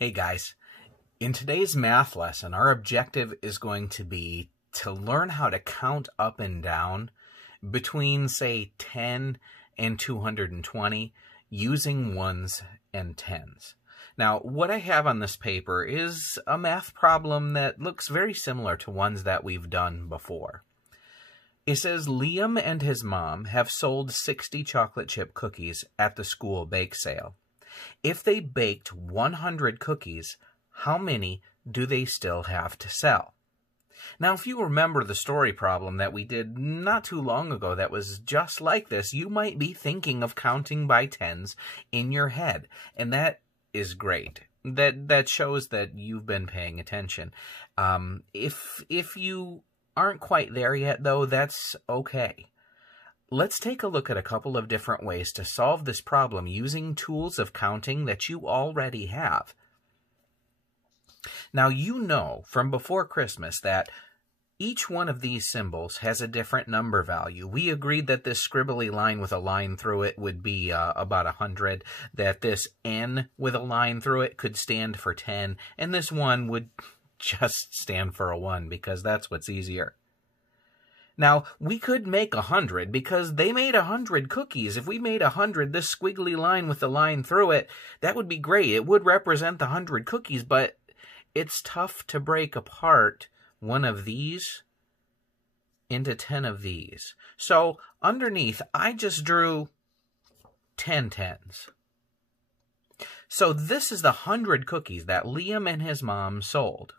Hey guys, in today's math lesson, our objective is going to be to learn how to count up and down between, say, 10 and 220 using ones and tens. Now, what I have on this paper is a math problem that looks very similar to ones that we've done before. It says Liam and his mom have sold 60 chocolate chip cookies at the school bake sale. If they baked 100 cookies, how many do they still have to sell? Now, if you remember the story problem that we did not too long ago that was just like this, you might be thinking of counting by tens in your head, and that is great. That shows that you've been paying attention. If you aren't quite there yet, though, that's okay. Let's take a look at a couple of different ways to solve this problem using tools of counting that you already have. Now, you know from before Christmas that each one of these symbols has a different number value. We agreed that this scribbly line with a line through it would be about 100, that this N with a line through it could stand for 10, and this 1 would just stand for a 1 because that's what's easier. Now, we could make 100 because they made 100 cookies. If we made 100, this squiggly line with the line through it, that would be great. It would represent the 100 cookies, but it's tough to break apart one of these into 10 of these. So underneath, I just drew 10 tens. So this is the 100 cookies that Liam and his mom sold.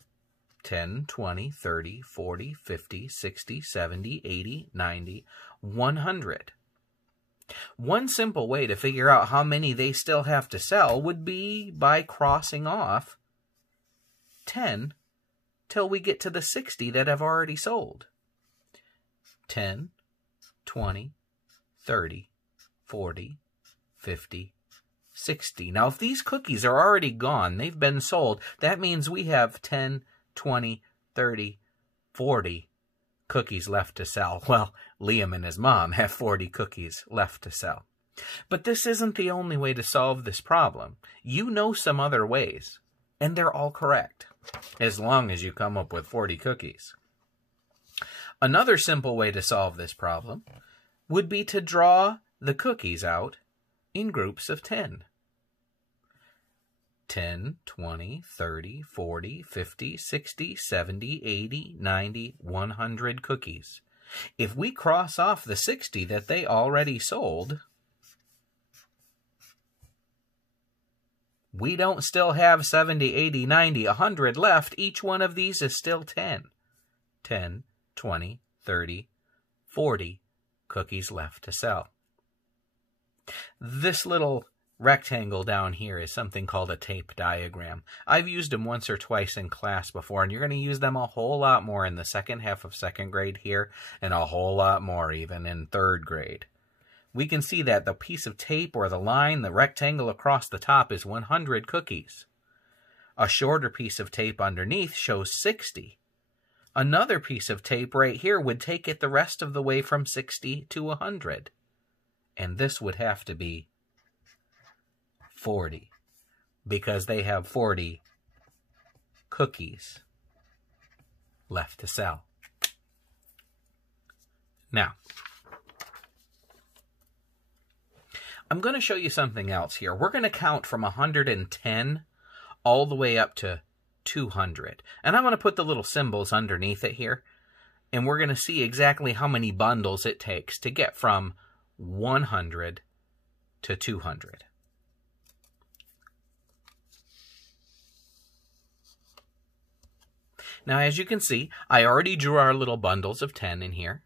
10, 20, 30, 40, 50, 60, 70, 80, 90, 100. One simple way to figure out how many they still have to sell would be by crossing off 10 till we get to the 60 that have already sold. 10, 20, 30, 40, 50, 60. Now, if these cookies are already gone, they've been sold, that means we have 10, 20, 30, 40 cookies left to sell. Well, Liam and his mom have 40 cookies left to sell. But this isn't the only way to solve this problem. You know some other ways, and they're all correct, as long as you come up with 40 cookies. Another simple way to solve this problem would be to draw the cookies out in groups of 10. 10, 20, 30, 40, 50, 60, 70, 80, 90, 100 cookies. If we cross off the 60 that they already sold, we don't still have 70, 80, 90, 100 left. Each one of these is still 10. 10, 20, 30, 40 cookies left to sell. This little rectangle down here is something called a tape diagram. I've used them once or twice in class before, and you're going to use them a whole lot more in the second half of second grade here, and a whole lot more even in third grade. We can see that the piece of tape or the line, the rectangle across the top, is 100 cookies. A shorter piece of tape underneath shows 60. Another piece of tape right here would take it the rest of the way from 60 to 100. And this would have to be 40, because they have 40 cookies left to sell. Now, I'm going to show you something else here. We're going to count from 110 all the way up to 200. And I'm going to put the little symbols underneath it here. And we're going to see exactly how many bundles it takes to get from 100 to 200. Now, as you can see, I already drew our little bundles of 10 in here.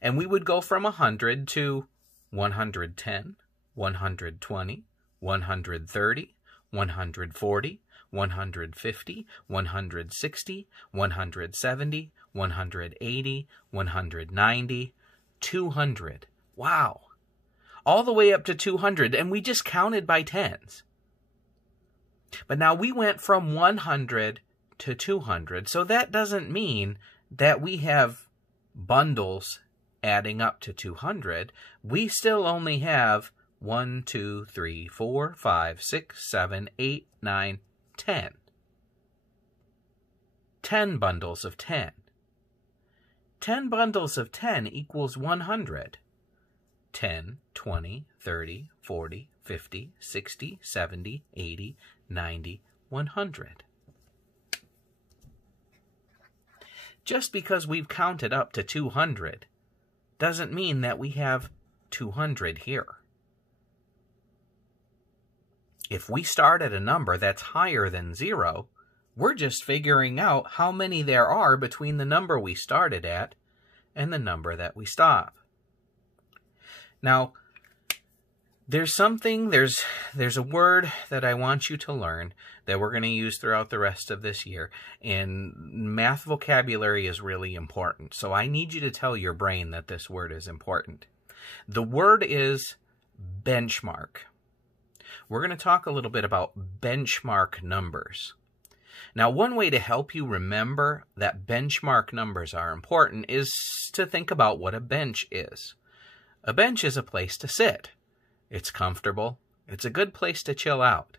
And we would go from 100 to 110, 120, 130, 140, 150, 160, 170, 180, 190, 200. Wow. All the way up to 200, and we just counted by tens. But now we went from 100 to 200, so that doesn't mean that we have bundles adding up to 200. We still only have 1, 2, 3, 4, 5, 6, 7, 8, 9, 10. 10 bundles of 10. 10 bundles of 10 equals 100. 10, 20, 30, 40, 50, 60, 70, 80, 90, 100. Just because we've counted up to 200 doesn't mean that we have 200 here. If we start at a number that's higher than 0, we're just figuring out how many there are between the number we started at and the number that we stop. Now, there's a word that I want you to learn that we're going to use throughout the rest of this year, and math vocabulary is really important. So I need you to tell your brain that this word is important. The word is benchmark. We're going to talk a little bit about benchmark numbers. Now, one way to help you remember that benchmark numbers are important is to think about what a bench is. A bench is a place to sit. It's comfortable. It's a good place to chill out.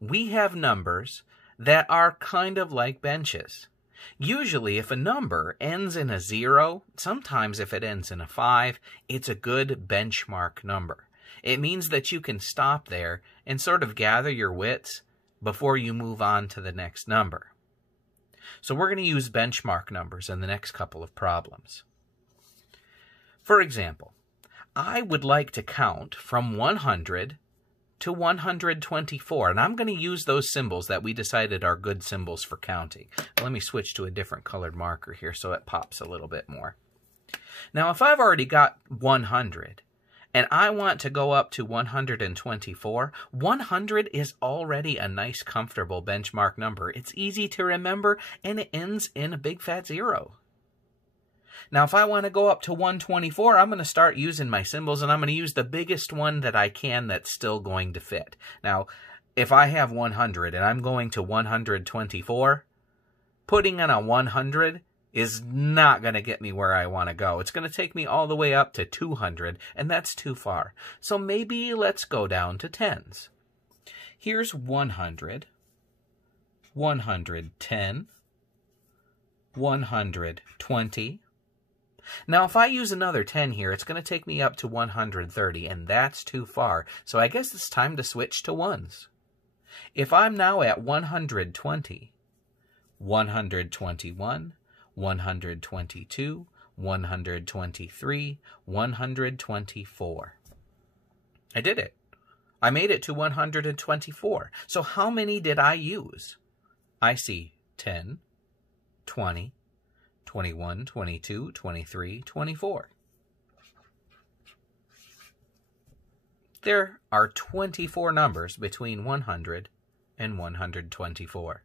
We have numbers that are kind of like benches. Usually, if a number ends in a 0, sometimes if it ends in a 5, it's a good benchmark number. It means that you can stop there and sort of gather your wits before you move on to the next number. So we're going to use benchmark numbers in the next couple of problems. For example, I would like to count from 100 to 124, and I'm going to use those symbols that we decided are good symbols for counting. Let me switch to a different colored marker here so it pops a little bit more. Now, if I've already got 100, and I want to go up to 124, 100 is already a nice, comfortable benchmark number. It's easy to remember, and it ends in a big fat 0. Now, if I want to go up to 124, I'm going to start using my symbols, and I'm going to use the biggest one that I can that's still going to fit. Now, if I have 100 and I'm going to 124, putting in a 100 is not going to get me where I want to go. It's going to take me all the way up to 200, and that's too far. So maybe let's go down to tens. Here's 100, 110, 120. Now, if I use another 10 here, it's going to take me up to 130, and that's too far. So I guess it's time to switch to ones. If I'm now at 120, 121, 122, 123, 124. I did it. I made it to 124. So how many did I use? I see 10, 20, 21, 22, 23, 24. There are 24 numbers between 100 and 124.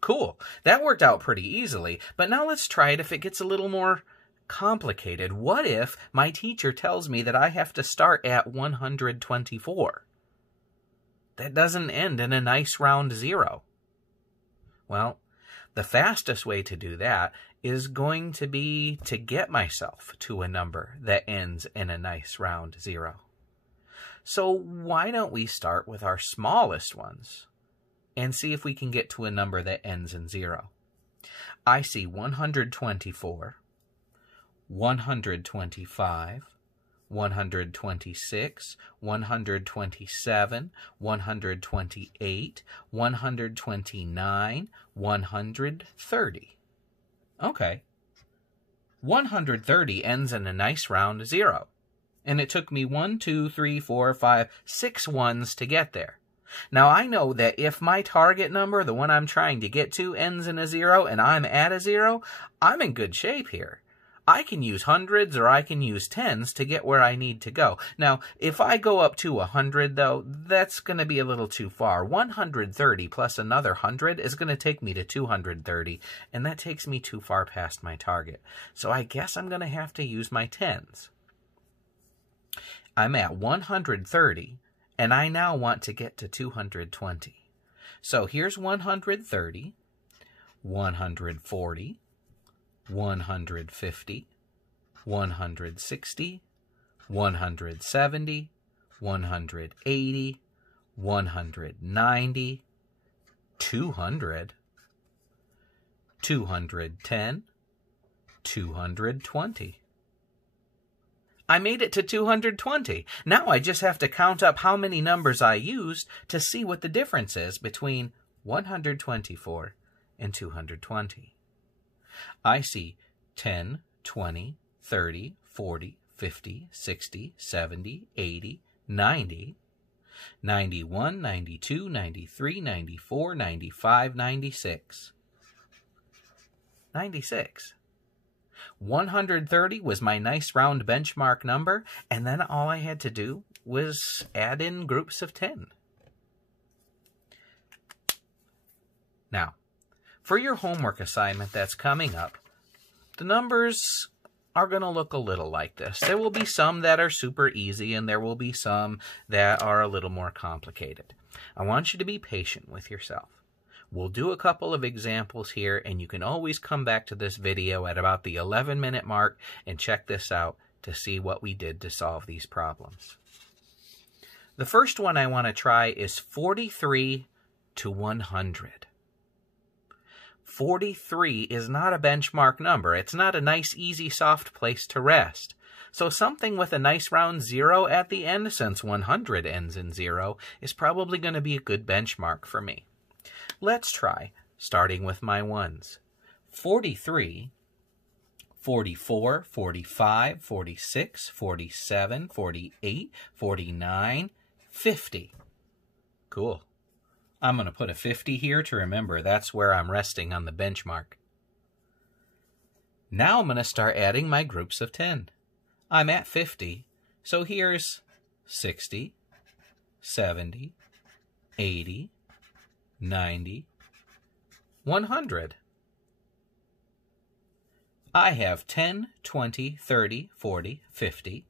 Cool. That worked out pretty easily, but now let's try it if it gets a little more complicated. What if my teacher tells me that I have to start at 124? That doesn't end in a nice round 0. Well, the fastest way to do that is going to be to get myself to a number that ends in a nice round 0. So why don't we start with our smallest ones and see if we can get to a number that ends in 0. I see 124, 125, 126, 127, 128, 129, 130. Okay. 130 ends in a nice round 0. And it took me 1, 2, 3, 4, 5, 6 ones to get there. Now, I know that if my target number, the one I'm trying to get to, ends in a 0 and I'm at a 0, I'm in good shape here. I can use hundreds or I can use tens to get where I need to go. Now, if I go up to 100, though, that's going to be a little too far. 130 plus another 100 is going to take me to 230, and that takes me too far past my target. So I guess I'm going to have to use my tens. I'm at 130, and I now want to get to 220. So here's 130, 140, 150, 160, 170, 180, 190, 200, 210, 220. I made it to 220. Now I just have to count up how many numbers I used to see what the difference is between 124 and 220. I see 10, 20, 30, 40, 50, 60, 70, 80, 90, 91, 92, 93, 94, 95, 96. 96. 130 was my nice round benchmark number, and then all I had to do was add in groups of 10. Now, for your homework assignment that's coming up, the numbers are going to look a little like this. There will be some that are super easy, and there will be some that are a little more complicated. I want you to be patient with yourself. We'll do a couple of examples here, and you can always come back to this video at about the 11-minute mark and check this out to see what we did to solve these problems. The first one I want to try is 43 to 100. 43 is not a benchmark number. It's not a nice, easy, soft place to rest. So something with a nice round 0 at the end, since 100 ends in 0, is probably going to be a good benchmark for me. Let's try, starting with my ones. 43, 44, 45, 46, 47, 48, 49, 50. Cool. I'm going to put a 50 here to remember that's where I'm resting on the benchmark. Now I'm going to start adding my groups of 10. I'm at 50, so here's 60, 70, 80, 90, 100. I have 10, 20, 30, 40, 50,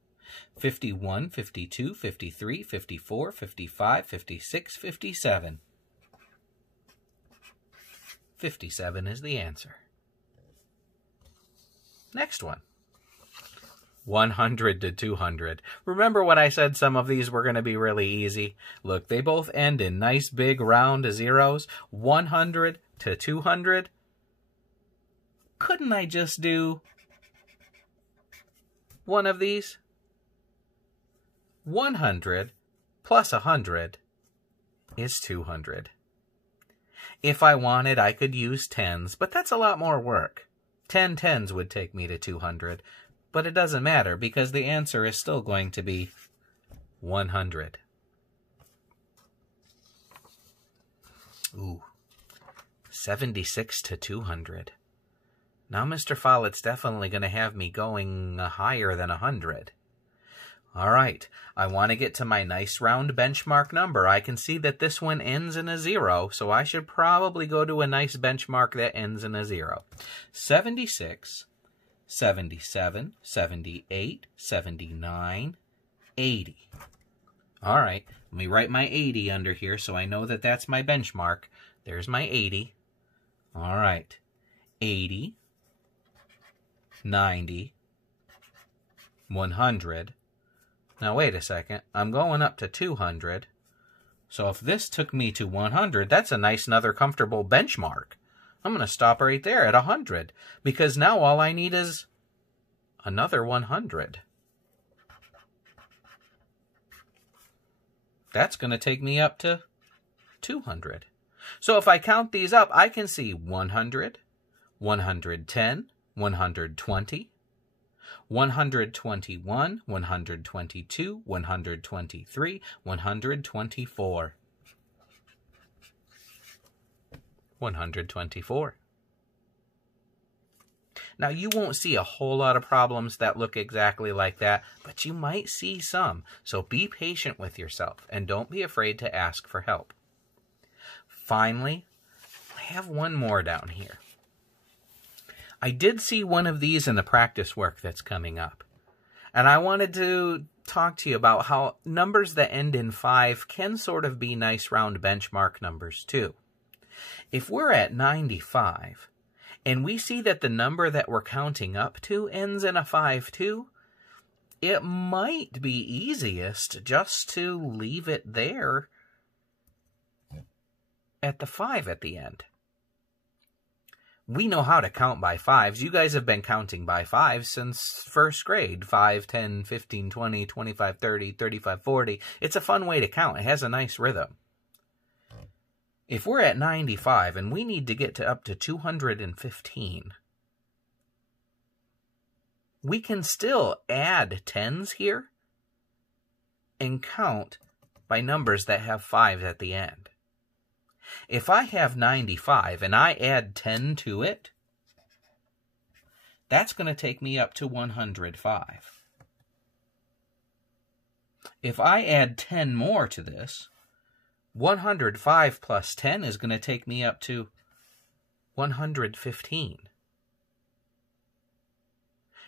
51, 52, 53, 54, 55, 56, 57. 57 is the answer. Next one. 100 to 200. Remember when I said some of these were going to be really easy? Look, they both end in nice big round zeros. 100 to 200. Couldn't I just do one of these? 100 plus 100 is 200. If I wanted, I could use tens, but that's a lot more work. 10 tens would take me to 200. But it doesn't matter, because the answer is still going to be 100. Ooh, 76 to 200. Now Mr. Follett's definitely going to have me going higher than 100. All right, I want to get to my nice round benchmark number. I can see that this one ends in a 0, so I should probably go to a nice benchmark that ends in a 0. 76, 77, 78, 79, 80. All right, let me write my 80 under here so I know that that's my benchmark. There's my 80. All right, 80, 90, 100. Now wait a second, I'm going up to 200. So if this took me to 100, that's a nice, another comfortable benchmark. I'm going to stop right there at 100, because now all I need is another 100. That's going to take me up to 200. So if I count these up, I can see 100, 110, 120, 121, 122, 123, 124. 124. Now, you won't see a whole lot of problems that look exactly like that, but you might see some. So be patient with yourself, and don't be afraid to ask for help. Finally, I have one more down here. I did see one of these in the practice work that's coming up. And I wanted to talk to you about how numbers that end in 5 can sort of be nice round benchmark numbers too. If we're at 95, and we see that the number that we're counting up to ends in a 5 too, it might be easiest just to leave it there at the 5 at the end. We know how to count by 5s. You guys have been counting by 5s since first grade. 5, 10, 15, 20, 25, 30, 35, 40. It's a fun way to count. It has a nice rhythm. If we're at 95 and we need to get to up to 215, we can still add 10s here and count by numbers that have 5s at the end. If I have 95 and I add 10 to it, that's going to take me up to 105. If I add 10 more to this, 105 plus 10 is going to take me up to 115.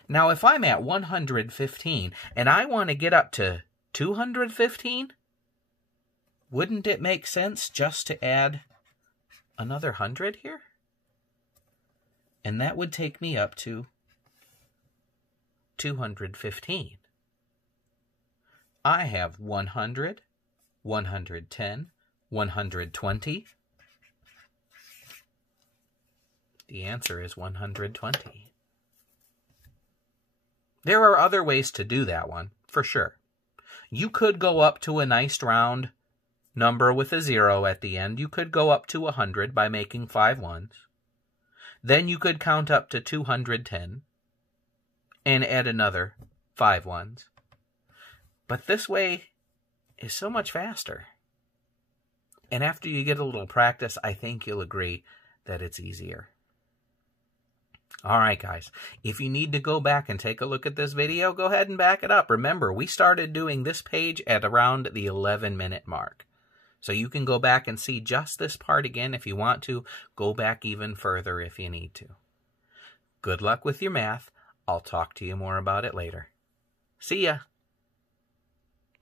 Now, if I'm at 115 and I want to get up to 215, wouldn't it make sense just to add another 100 here? And that would take me up to 215. I have 100, 110, 120. The answer is 120. There are other ways to do that one, for sure. You could go up to a nice round number with a 0 at the end. You could go up to 100 by making 5 ones. Then you could count up to 210 and add another 5 ones. But this way is so much faster. And after you get a little practice, I think you'll agree that it's easier. All right, guys, if you need to go back and take a look at this video, go ahead and back it up. Remember, we started doing this page at around the 11-minute mark. So you can go back and see just this part again if you want to. Go back even further if you need to. Good luck with your math. I'll talk to you more about it later. See ya.